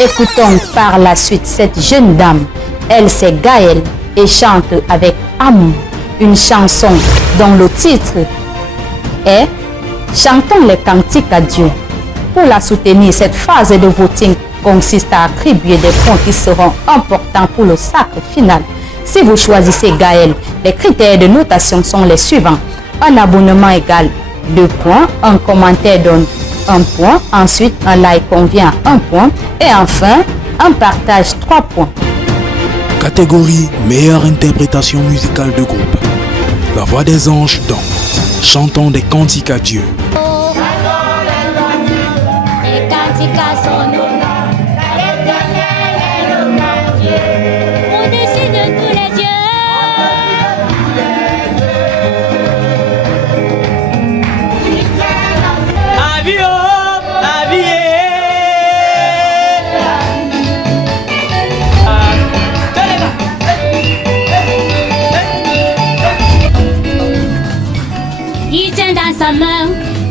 Écoutons par la suite cette jeune dame. Elle, c'est Gaëlle et chante avec amour une chanson dont le titre est « Chantons les cantiques à Dieu ». Pour la soutenir, cette phase de voting consiste à attribuer des points qui seront importants pour le sacre final. Si vous choisissez Gaëlle, les critères de notation sont les suivants. Un abonnement égale 2 points, un commentaire donne 1 point, ensuite un like convient 1 point et enfin un partage 3 points. Catégorie meilleure interprétation musicale de groupe. La voix des anges dans Chantons des cantiques à Dieu.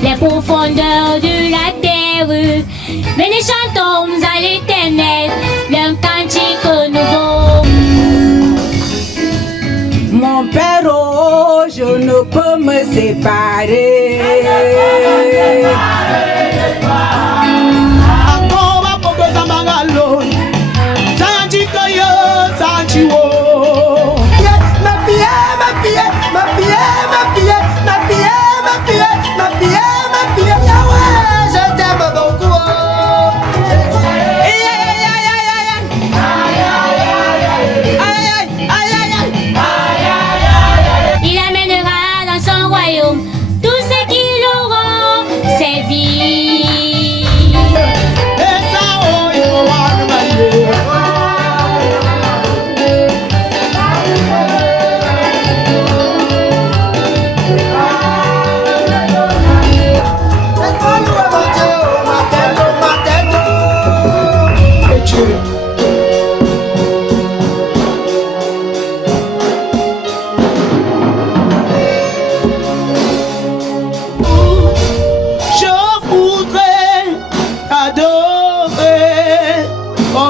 Les profondeurs de la terre, venez chantons à l'Éternel d'un cantique nouveau. Mon père, oh, je ne peux me séparer. Il amènera dans son royaume tout ce qui l'auront servi.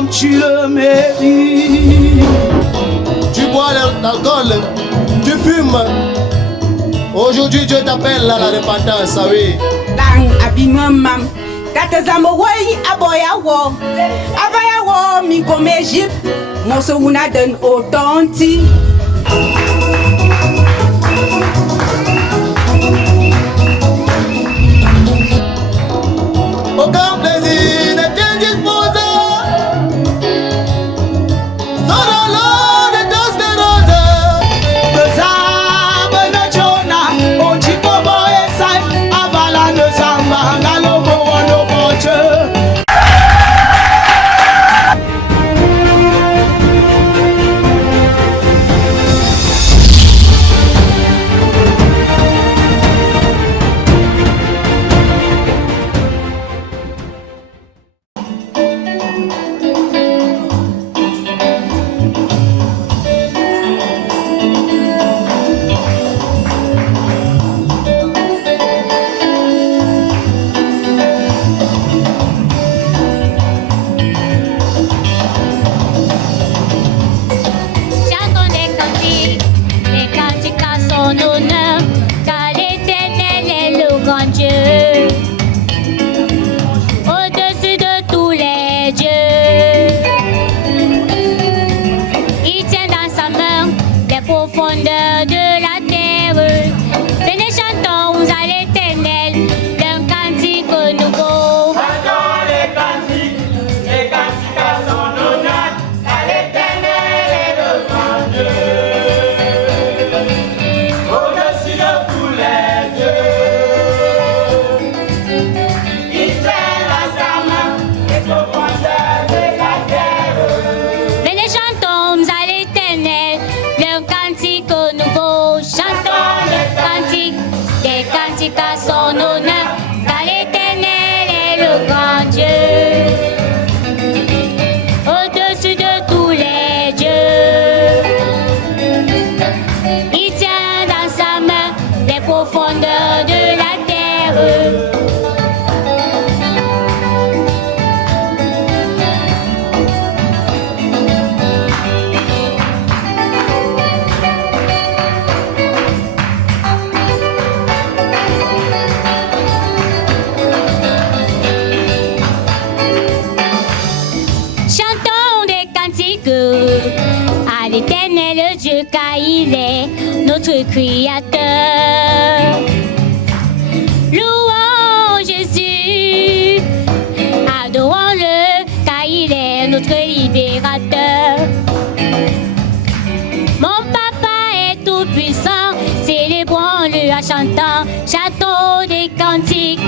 Tu le mérites. Tu bois l'alcool, tu fumes. Aujourd'hui, Dieu t'appelle à la repentance, ah oui. Lang abimam, katazamowai aboyawo, abayawo mi comme Égypte, mon souna donne authentique. Aucun plaisir n'était disposé. Au-dessus de tous les dieux, il tient dans sa main les profondeurs de la terre. Venez chantons à l'Éternel d'un cantique nouveau. Chantons les cantiques à son honneur, à l'Éternel et le grand Dieu. Au-dessus de tous les dieux. Venez chantons à l'Éternel d'un cantique nouveau. Chantons le cantique, des cantiques à son honneur, car l'Éternel est le grand Dieu. Au-dessus de tous les dieux, il tient dans sa main les profondeurs de la terre. il est notre Créateur. Louons Jésus, adorons-le, car il est notre libérateur. Mon papa est tout puissant, célébrons-le en chantant, chantons des cantiques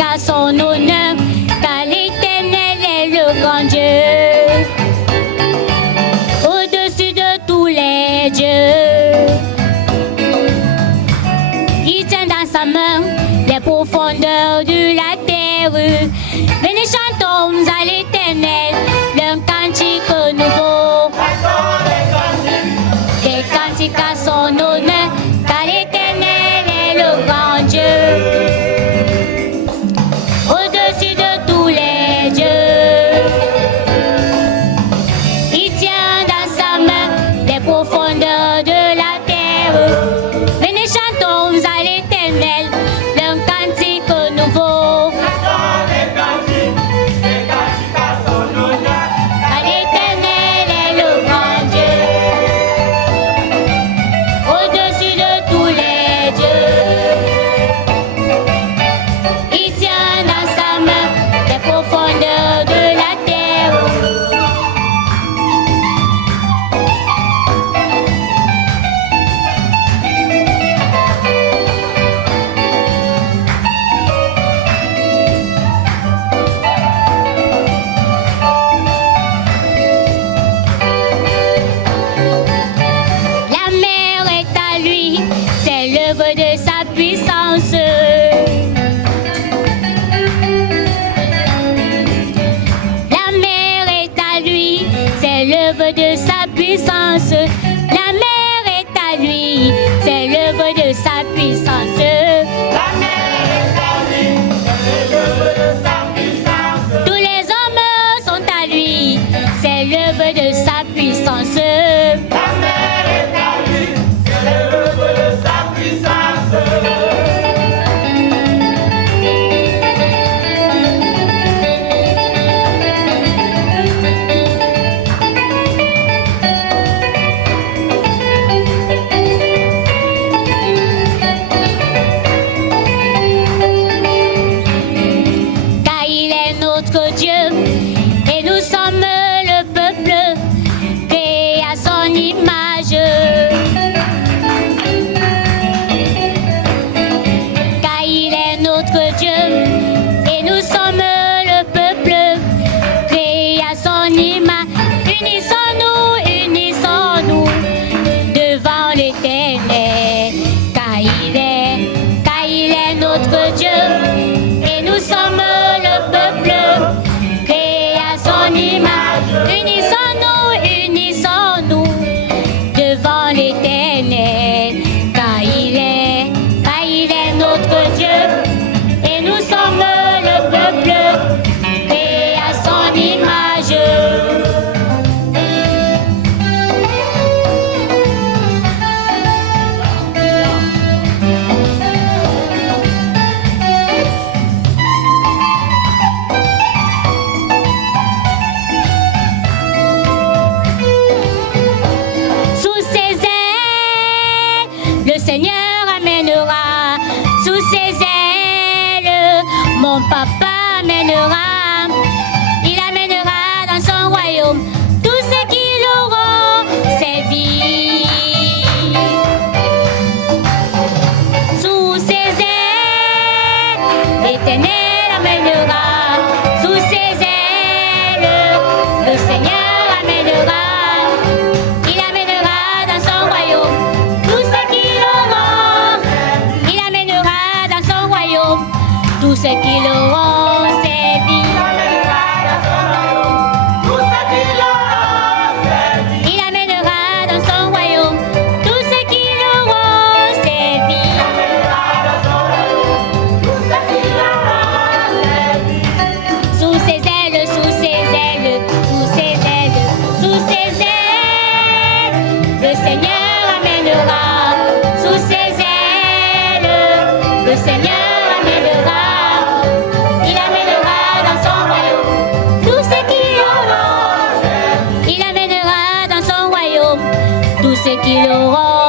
à son honneur, car l'Éternel est le grand Dieu, au-dessus de tous les dieux. Il tient dans sa main les profondeurs de la terre. Venez chantons à l'Éternel d'un cantique nouveau, des cantiques à son honneur, car l'Éternel est le grand Dieu, au-dessus de tous les dieux. Il tient dans sa main les profondeurs de la terre. Venez chantons à l'Éternel d'un cantique nouveau, car l'Éternel est le grand Dieu, au-dessus de tous les dieux. Il tient dans sa main les profondeurs de la terre. La mer est à lui, c'est l'œuvre de sa puissance. La mer est à lui, c'est l'œuvre de sa puissance. La mer est à lui, c'est l'œuvre de sa puissance. Tous les hommes sont à lui, c'est l'œuvre de sa puissance. Car il est notre Dieu et nous sommes le peuple créé à son image. Car il est notre Dieu et nous sommes le peuple créé à son image. Unissons-nous devant l'Éternel, car il est notre Dieu et nous sommes le peuple créé à son image. Unissons-nous devant l'Éternel, car il est notre Dieu et nous sommes le peuple créé à son image. Sous ses ailes, le Seigneur amènera. Sous ses ailes, mon papa amènera. Il amènera dans son royaume tous ceux qui l'auront servi. Sous ses ailes, l'Éternel amènera. Sous ses ailes, le Seigneur amènera. Il amènera dans son royaume tous ceux qui l'auront. Il amènera dans son royaume tous ceux qui l'auront servi. Il amènera dans son royaume tous ceux qui l'auront servi. Sous ses ailes, sous ses ailes, sous ses ailes, sous ses ailes, le Seigneur amènera. Sous ses ailes, le Seigneur amènera. Il ce qu'il aura.